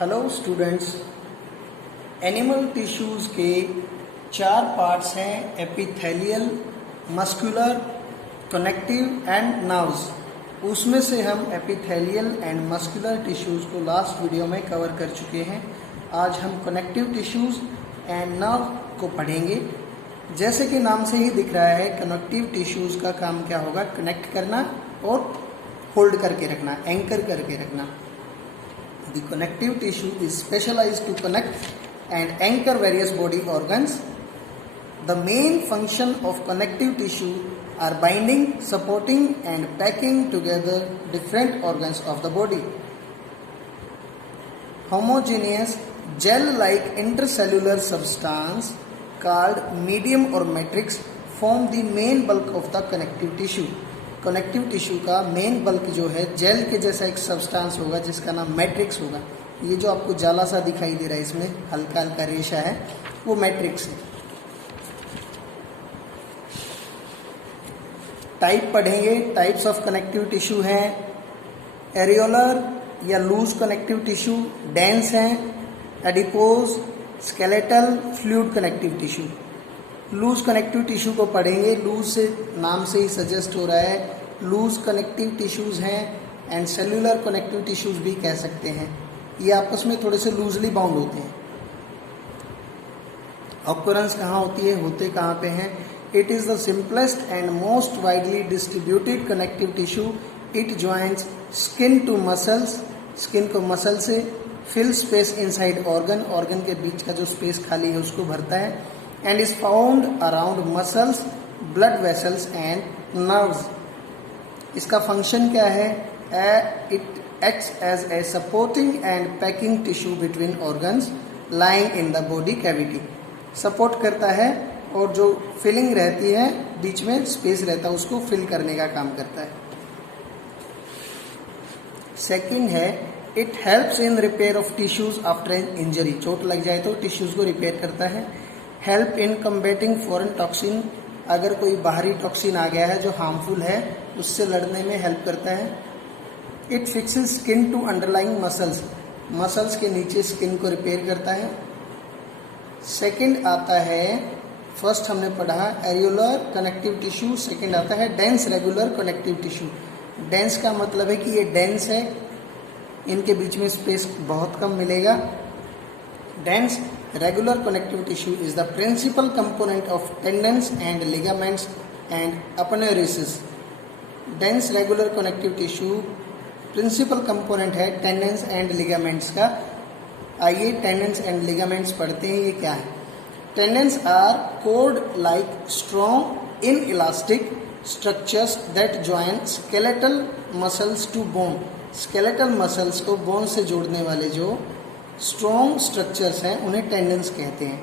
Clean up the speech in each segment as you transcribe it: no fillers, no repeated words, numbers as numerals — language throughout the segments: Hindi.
हेलो स्टूडेंट्स, एनिमल टिश्यूज के 4 पार्ट्स हैं, epithelial, muscular, connective and nerves. उसमें से हम एपिथेलियल एंड मस्कुलर टिश्यूज को लास्ट वीडियो में कवर कर चुके हैं। आज हम कनेक्टिव टिश्यूज एंड नर्व को पढ़ेंगे। जैसे कि नाम से ही दिख रहा है, कनेक्टिव टिश्यूज का काम क्या होगा? कनेक्ट करना और होल्ड करके रखना, एंकर करके रखना। The connective tissue is specialized to connect and anchor various body organs. The main function of connective tissue are binding, supporting and packing together different organs of the body. Homogeneous gel-like intercellular substance called medium or matrix form the main bulk of the connective tissue. Connective tissue का मेन बल्क जो है, जेल के जैसा एक सब्सटेंस होगा जिसका नाम मैट्रिक्स होगा। ये जो आपको जाला सा दिखाई दे रहा है, इसमें हल्का हल्का रेशा है, वो मैट्रिक्स है। टाइप पढ़ेंगे। टाइप्स ऑफ कनेक्टिव टिश्यू हैं एरियोलर या लूज कनेक्टिव टिश्यू, डेंस है, adipose, skeletal, fluid connective tissue. Loose connective tissue को पढ़ेंगे। लूज से नाम से ही सजेस्ट हो रहा है, लूज कनेक्टिव टिश्यूज हैं एंड सेल्यूलर कनेक्टिव टिश्यूज भी कह सकते हैं। ये आपस में थोड़े से लूजली बाउंड होते हैं। ऑकरेंस कहाँ होती है, होते कहाँ पे हैं? It is the simplest and most widely distributed connective tissue. It joins skin to muscles, skin को मसल से, fill space inside organ, organ के बीच का जो स्पेस खाली है उसको भरता है, and is found around muscles, blood vessels and nerves. इसका फंक्शन क्या है? It acts as a supporting and packing tissue between organs lying in the body cavity. Support करता है और जो फिलिंग रहती है, बीच में स्पेस रहता है, उसको फिल करने का काम करता है। सेकंड है, it helps in repair of tissues after an injury. चोट लग जाए तो टिश्यूज को रिपेयर करता है। हेल्प इन कम्बेटिंग फॉरेन टॉक्सिन, अगर कोई बाहरी टॉक्सिन आ गया है जो हार्मफुल है, उससे लड़ने में हेल्प करता है। It fixes skin to underlying muscles, muscles के नीचे स्किन को रिपेयर करता है। सेकंड आता है, फर्स्ट हमने पढ़ा एरियोलर कनेक्टिव टिश्यू, सेकंड आता है dense regular connective tissue. Dense का मतलब है कि ये डेंस है, इनके बीच में स्पेस बहुत कम मिलेगा। Dense regular connective tissue is the principal component of tendons and ligaments and aponeurosis. Dense regular connective tissue principal component है tendons and ligaments का। आइए tendons and ligaments पढ़ते हैं, ये क्या है? Tendons are cord-like strong inelastic structures that join skeletal muscles to bone. skeletal muscles को bone से जोड़ने वाले जो स्ट्रॉन्ग स्ट्रक्चर्स हैं उन्हें टेंडन्स कहते हैं।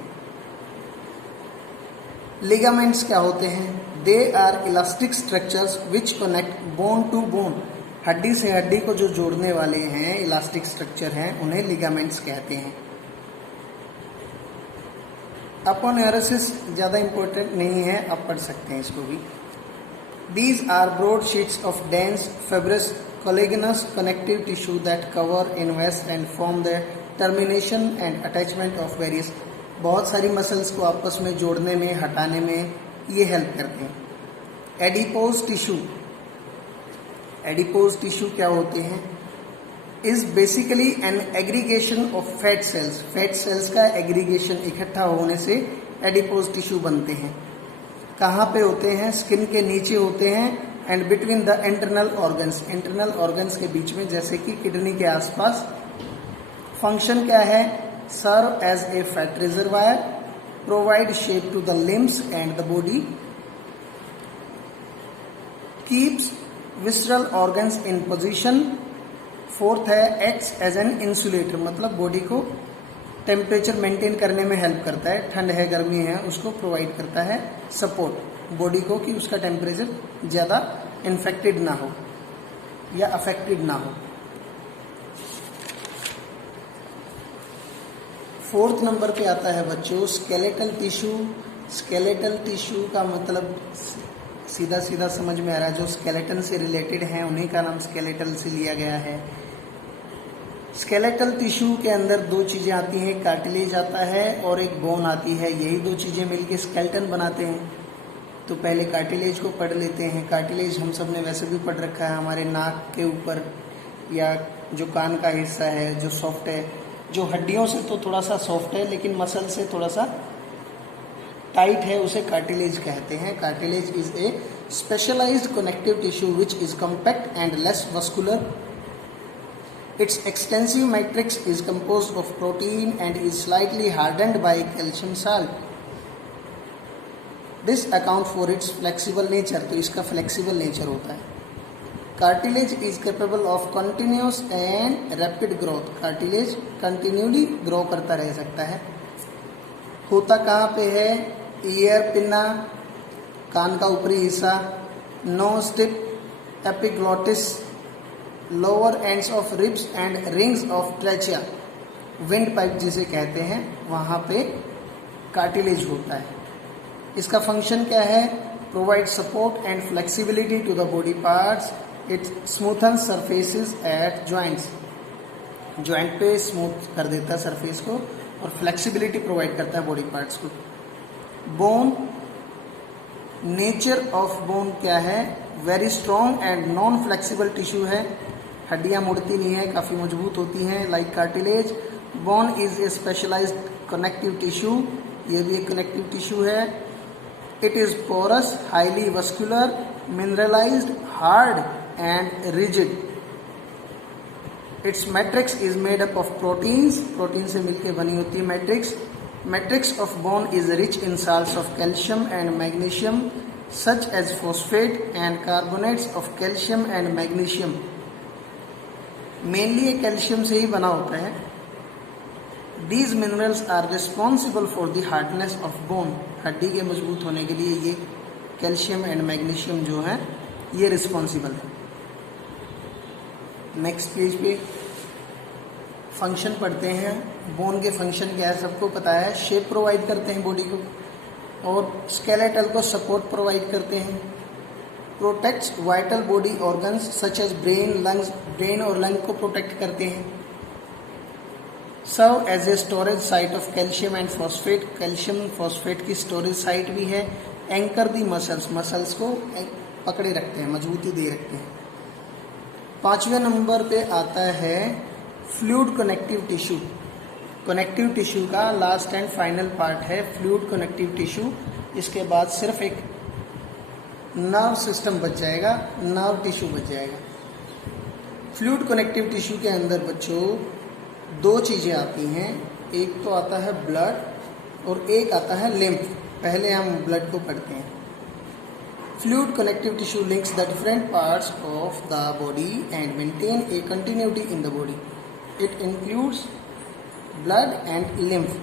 लिगामेंट्स क्या होते हैं? They are elastic structures which connect bone to bone. हड्डी से हड्डी को जो जोड़ने वाले हैं, इलास्टिक स्ट्रक्चर हैं, उन्हें लिगामेंट्स कहते हैं। अपोनेरोसिस ज़्यादा इंपॉर्टेंट नहीं है, आप पढ़ सकते हैं इसको भी। These are broad sheets of dense fibrous collagenous connective tissue that cover, invest and form the termination and attachment of various। बहुत सारी मसल्स को आपस में जोड़ने में, हटाने में ये हेल्प करते हैं। एडिपोज टिश्यू, एडिपोज टिश्यू क्या होते हैं? Is basically an aggregation of fat cells. Fat cells का एग्रीगेशन, इकट्ठा होने से एडिपोज टिश्यू बनते हैं। कहाँ पे होते हैं? स्किन के नीचे होते हैं and between the internal organs, internal organs के बीच में, जैसे कि किडनी के आसपास। फंक्शन क्या है? Serve as a fat reservoir, provide shape to the limbs and the body, keeps visceral organs in position. Fourth है, एक्ट्स एज एन इंसुलेटर, मतलब बॉडी को टेम्परेचर मेंटेन करने में हेल्प करता है। ठंड है, गर्मी है, उसको प्रोवाइड करता है सपोर्ट बॉडी को, कि उसका टेम्परेचर ज़्यादा इन्फेक्टेड ना हो या अफेक्टेड ना हो। फोर्थ नंबर पे आता है बच्चों स्केलेटल टिश्यू। स्केलेटल टिश्यू का मतलब सीधा सीधा समझ में आ रहा है, जो स्केलेटन से रिलेटेड हैं उन्हीं का नाम स्केलेटल से लिया गया है। स्केलेटल टिश्यू के अंदर दो चीज़ें आती हैं, कार्टिलेज आता है और एक बोन आती है। यही दो चीज़ें मिलके स्केलेटन बनाते हैं। तो पहले कार्टिलेज को पढ़ लेते हैं। कार्टिलेज हम सब ने वैसे भी पढ़ रखा है, हमारे नाक के ऊपर या जो कान का हिस्सा है जो सॉफ्ट है, जो हड्डियों से तो थोड़ा सा सॉफ्ट है लेकिन मसल से थोड़ा सा टाइट है, उसे कार्टिलेज कहते हैं। Cartilage is a specialised connective tissue which is compact and less vascular. Its extensive matrix is composed of protein and is slightly hardened by calcium salt. This accounts for its flexible nature. तो इसका flexible nature होता है. Cartilage is capable of continuous and rapid growth. Cartilage continually grow करता रह सकता है. होता कहाँ पे है? ईयर पिन्ना, कान का ऊपरी हिस्सा, knows tip, epiglottis, lower ends of ribs and rings of trachea, wind pipe जिसे कहते हैं, वहाँ पे कार्टिलेज होता है. इसका फंक्शन क्या है? Provide support and flexibility to the body parts. It smoothen surfaces at joints. Joint पे स्मूथ कर देता है सरफेस को और फ्लेक्सिबिलिटी प्रोवाइड करता है बॉडी पार्ट्स को. बोन, नेचर ऑफ बोन क्या है? Very strong and non flexible tissue है. हड्डियां मुड़ती नहीं है, काफ़ी मजबूत होती हैं, like cartilage. Bone is a specialised connective tissue. ये भी एक कनेक्टिव टिश्यू है. It is porous, highly vascular, mineralised, hard and rigid. Its matrix is made up of proteins. Protein से मिलकर बनी होती है matrix. Matrix of bone is rich in salts of calcium and magnesium such as phosphate and carbonates of calcium and magnesium. Mainly ये कैल्शियम से ही बना होता है. These minerals are responsible for the hardness of bone. हड्डी के मजबूत होने के लिए ये कैल्शियम एंड मैग्नीशियम जो है ये रिस्पॉन्सिबल है. नेक्स्ट पेज पे फंक्शन पढ़ते हैं. बोन के फंक्शन क्या है सबको पता है. शेप प्रोवाइड करते हैं बॉडी को और स्केलेटल को सपोर्ट प्रोवाइड करते हैं. Protects vital body organs such as brain, lungs. Brain और लंग को प्रोटेक्ट करते हैं. Serve as a storage site of calcium and phosphate. Calcium phosphate की स्टोरेज साइट भी है. एंकर दी मसल्स. मसल्स को पकड़े रखते हैं, मजबूती दे रखते हैं. 5वें नंबर पे आता है fluid connective tissue. Connective tissue का लास्ट एंड फाइनल पार्ट है फ्लूइड कनेक्टिव टिश्यू. इसके बाद सिर्फ एक नर्व सिस्टम बच जाएगा, नर्व टिश्यू बच जाएगा. फ्लूइड कनेक्टिव टिश्यू के अंदर बच्चों दो चीज़ें आती हैं. एक तो आता है ब्लड और एक आता है लिम्फ. पहले हम ब्लड को पढ़ते हैं. Fluid connective tissue links the different parts of the body and maintain A continuity in the body. It includes blood and lymph.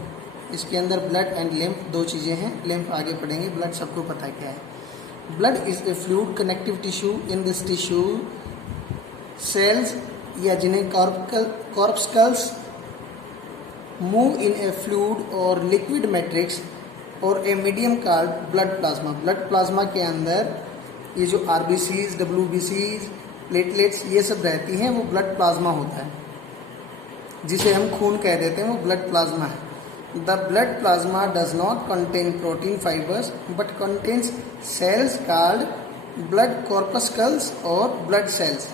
इसके अंदर ब्लड एंड लिम्फ दो चीज़ें हैं. लिम्फ आगे पढ़ेंगे, ब्लड सबको पता है क्या है. Blood is a fluid connective tissue. In this tissue cells या जिन्हें कॉर्पस्कल्स मूव इन ए फ्लूइड और लिक्विड मैट्रिक्स और a medium called blood plasma. Blood plasma के अंदर ये जो आरबीसीज, डब्ल्यूबीसीज, प्लेटलेट्स ये सब रहती हैं, वो ब्लड प्लाज्मा होता है. जिसे हम खून कह देते हैं वो ब्लड प्लाज्मा है. The blood plasma does not contain protein fibres but contains cells called blood corpuscles और blood cells.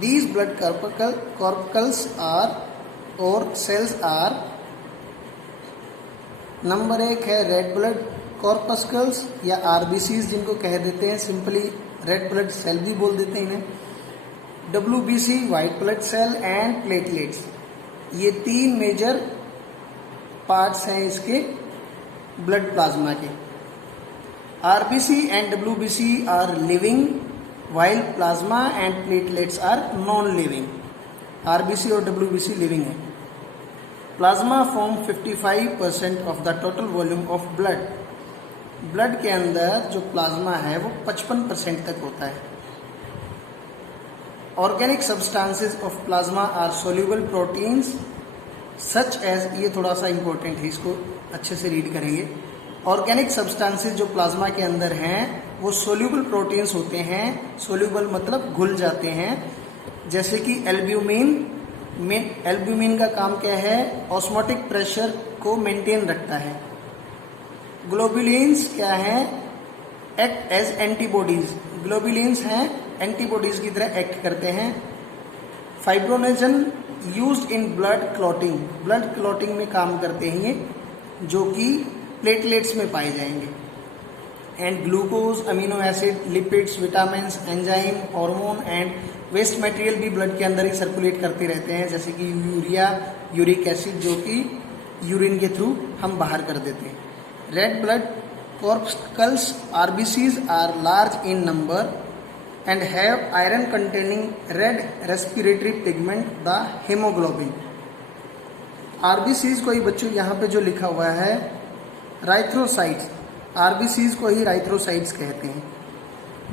These blood corpuscles are और सेल्स आर. नंबर 1 है रेड ब्लड कॉर्पस्कल्स या आरबीसीज जिनको कह देते हैं, सिंपली रेड ब्लड सेल भी बोल देते हैं इन्हें. WBC white blood cell and platelets. ये 3 मेजर पार्ट्स हैं इसके ब्लड प्लाज्मा के. RBC and WBC are living while plasma and platelets are non living. RBC और डब्ल्यूबीसी लिविंग है. Plasma form 55% of the total volume of blood. Blood के अंदर जो प्लाज्मा है वो 55% तक होता है. Organic substances of plasma are soluble proteins such as. ये थोड़ा सा इंपॉर्टेंट है, इसको अच्छे से रीड करेंगे. ऑर्गेनिक सब्सटेंसेस जो प्लाज्मा के अंदर हैं वो सोल्यूबल प्रोटीन्स होते हैं. सोल्यूबल मतलब घुल जाते हैं, जैसे कि एल्ब्यूमिन, एल्ब्यूमिन का काम क्या है? ऑस्मोटिक प्रेशर को मेंटेन रखता है। ग्लोबुलिन्स क्या है? Act as antibodies. ग्लोबुलिन्स हैं एंटीबॉडीज की तरह एक्ट करते हैं। Fibrinogen used in blood clotting, blood clotting में काम करते हैं ये, जो कि प्लेटलेट्स में पाए जाएंगे। And glucose, amino acid, lipids, vitamin, enzyme, hormone and waste material भी ब्लड के अंदर ही सर्कुलेट करते रहते हैं, जैसे कि यूरिया, यूरिक एसिड, जो कि यूरिन के थ्रू हम बाहर कर देते हैं। Red blood corpuscles RBCs are large in number and have iron containing red respiratory pigment, the hemoglobin. RBCs को ही बच्चों यहाँ पे जो लिखा हुआ है राइथ्रोसाइट्स, RBCs को ही राइथ्रोसाइट्स कहते हैं,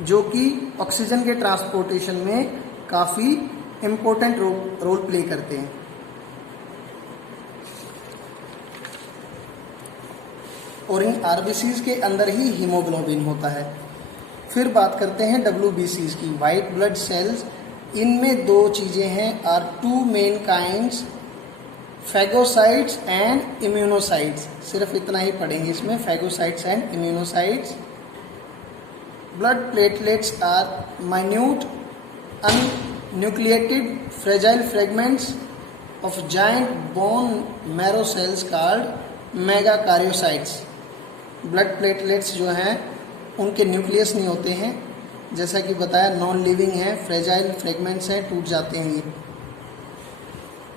जो कि ऑक्सीजन के ट्रांसपोर्टेशन में काफ़ी इम्पोर्टेंट रोल प्ले करते हैं। और इन आरबीसीज के अंदर ही हीमोग्लोबिन होता है। फिर बात करते हैं WBCs की, वाइट ब्लड सेल्स। इनमें दो चीज़ें हैं, are two main kinds, phagocytes and immunocytes. सिर्फ इतना ही पढ़ेंगे इसमें, phagocytes and immunocytes. Blood platelets are minute anucleated fragile fragments of giant bone marrow cells called megakaryocytes. Blood platelets जो हैं उनके न्यूक्लियस नहीं होते हैं, जैसा कि बताया नॉन लिविंग है, फ्रेजाइल फ्रेगमेंट्स हैं, टूट जाते हैं ये।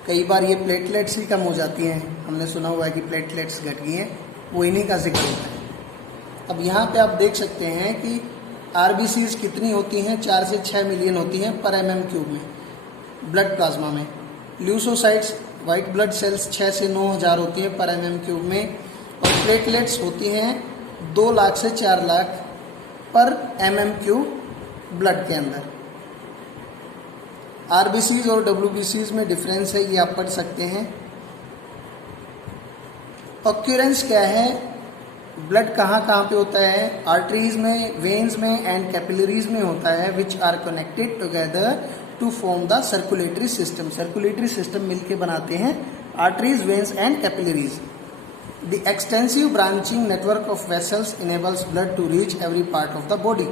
कई बार ये प्लेटलेट्स ही कम हो जाती हैं, हमने सुना हुआ है कि प्लेटलेट्स घट गई हैं, वो इन्हीं का जिक्र होता है। अब यहाँ पे आप देख सकते हैं कि आरबीसीज कितनी होती हैं, 4 से 6 मिलियन होती हैं पर mm³ में ब्लड प्लाज्मा में। ल्यूकोसाइट्स, वाइट ब्लड सेल्स 6 से 9 हज़ार होती हैं पर mm³ में, और प्लेटलेट्स होती हैं 2 लाख से 4 लाख पर mm³ ब्लड के अंदर। आरबीसीज और डब्ल्यूबीसीज में डिफरेंस है, ये आप पढ़ सकते हैं। ऑक्यूरेंस क्या है, ब्लड कहाँ पे होता है? आर्टरीज में, वेन्स में एंड कैपिलरीज में होता है, which are connected together to form the circulatory system. Circulatory system मिलके बनाते हैं arteries, veins and capillaries. The extensive branching network of vessels enables blood to reach every part of the body.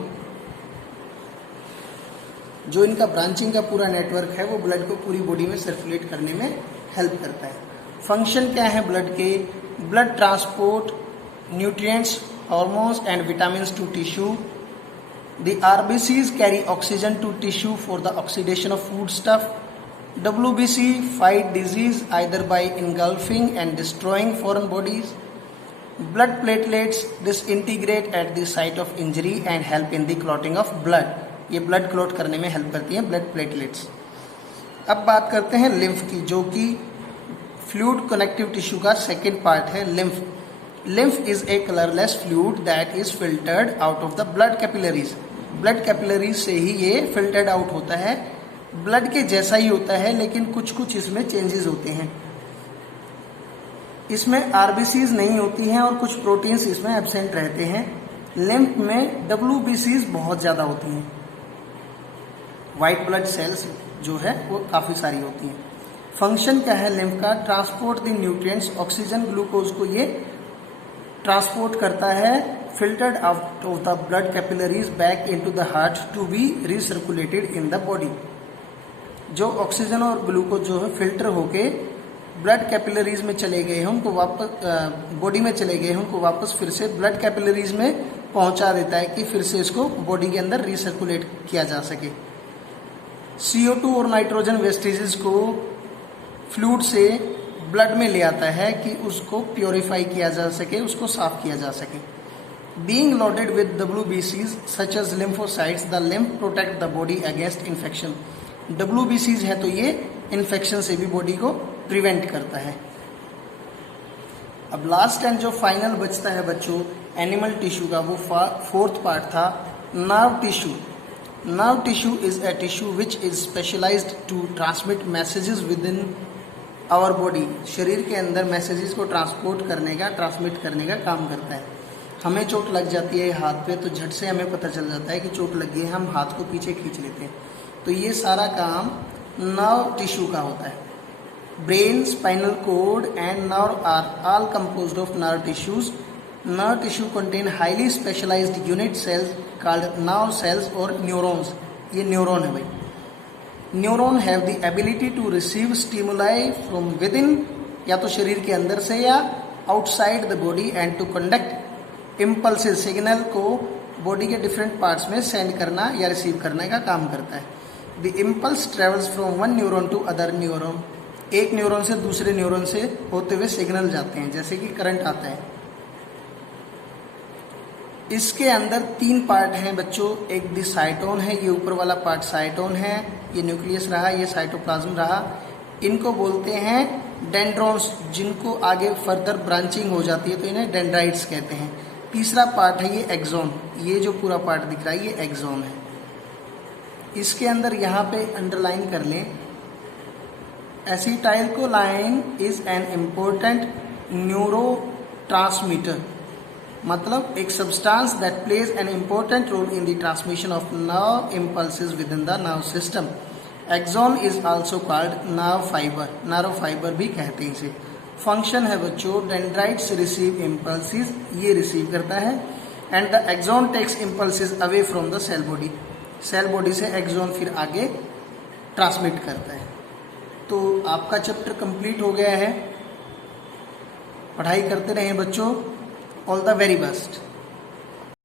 जो इनका ब्रांचिंग का पूरा नेटवर्क है वो ब्लड को पूरी बॉडी में सर्कुलेट करने में हेल्प करता है। फंक्शन क्या है ब्लड के? Blood transport nutrients, hormones and vitamins to tissue. The RBCs carry oxygen to tissue for the oxidation of food stuff. WBC fight disease either by engulfing and destroying foreign bodies. Blood platelets disintegrate at the site of injury and help in the clotting of blood. ये ब्लड क्लॉट करने में हेल्प करती हैं ब्लड प्लेटलेट्स। अब बात करते हैं लिम्फ की, जो कि फ्लूइड कनेक्टिव टिश्यू का सेकेंड पार्ट है। Lymph lymph is a colourless fluid that is filtered out of the blood capillaries. Blood capillaries से ही ये फिल्टर्ड आउट होता है, ब्लड के जैसा ही होता है, लेकिन कुछ इसमें चेंजेस होते हैं। इसमें आरबीसीज नहीं होती हैं और कुछ प्रोटीन्स इसमें एब्सेंट रहते हैं। लिम्फ में WBCs बहुत ज़्यादा होती हैं। वाइट ब्लड सेल्स जो है वो काफ़ी सारी होती हैं। फंक्शन क्या है लिम्फ का? Transport the nutrients, oxygen, glucose को ये ट्रांसपोर्ट करता है, filtered out of the blood capillaries back into the heart to be recirculated in the body. जो ऑक्सीजन और ग्लूकोज जो है फिल्टर होके ब्लड कैपिलरीज में चले गए हैं, उनको वापस बॉडी में चले गए हैं, उनको वापस फिर से ब्लड कैपिलरीज में पहुंचा देता है कि फिर से इसको बॉडी के अंदर रिसर्कुलेट किया जा सके। CO2 और नाइट्रोजन वेस्टेजेस को फ्लूइड से ब्लड में ले आता है कि उसको प्योरीफाई किया जा सके, उसको साफ किया जा सके। Being loaded with WBCs such as lymphocytes, the lymph protect the body against infection. WBCs है तो ये इन्फेक्शन से भी बॉडी को प्रिवेंट करता है। अब लास्ट एंड जो फाइनल बचता है बच्चों एनिमल टिश्यू का, वो फोर्थ पार्ट था nerve tissue. Nerve tissue is a tissue which is specialised to transmit messages within our body. शरीर के अंदर मैसेजेस को ट्रांसपोर्ट करने का, ट्रांसमिट करने का काम करता है। हमें चोट लग जाती है हाथ पे तो झट से हमें पता चल जाता है कि चोट लगी है, हम हाथ को पीछे खींच लेते हैं। तो ये सारा काम नर्व टिश्यू का होता है। Brain, spinal cord and nerve are all composed of nerve tissues. Nerve tissue contain highly specialized unit cells called nerve cells or neurons. ये न्यूरॉन है भाई. Neuron have the ability to receive stimuli from within, या तो शरीर के अंदर से या outside the body, and to conduct impulses, signal को बॉडी के डिफरेंट पार्ट्स में सेंड करना या रिसीव करने का काम करता है. The impulse travels from one neuron to other neuron. एक न्यूरॉन से दूसरे न्यूरॉन से होते हुए सिग्नल जाते हैं, जैसे कि करंट आता है. इसके अंदर 3 पार्ट हैं बच्चों. एक द साइटोन है, ये ऊपर वाला पार्ट साइटोन है, ये न्यूक्लियस रहा, ये साइटोप्लाज्म रहा. इनको बोलते हैं डेंड्रॉन्स, जिनको आगे फर्दर ब्रांचिंग हो जाती है तो इन्हें डेंड्राइट्स कहते हैं. तीसरा पार्ट है ये एक्सोन. ये जो पूरा पार्ट दिख रहा है ये एक्सोन है. इसके अंदर यहाँ पे अंडरलाइन कर लें, acetylcholine is an important neurotransmitter. मतलब एक substance that plays an important role in the transmission of nerve impulses within the nerve system. Axon is also called nerve fibre. Nerve fibre भी कहते हैं इसे. फंक्शन है बच्चों, डेंड्राइट्स रिसीव इम्पल्सिस, ये रिसीव करता है, and the axon takes impulses away from the cell body. Cell body से एक्सोन फिर आगे ट्रांसमिट करता है. तो आपका चैप्टर कंप्लीट हो गया है. पढ़ाई करते रहें बच्चों. All the very best.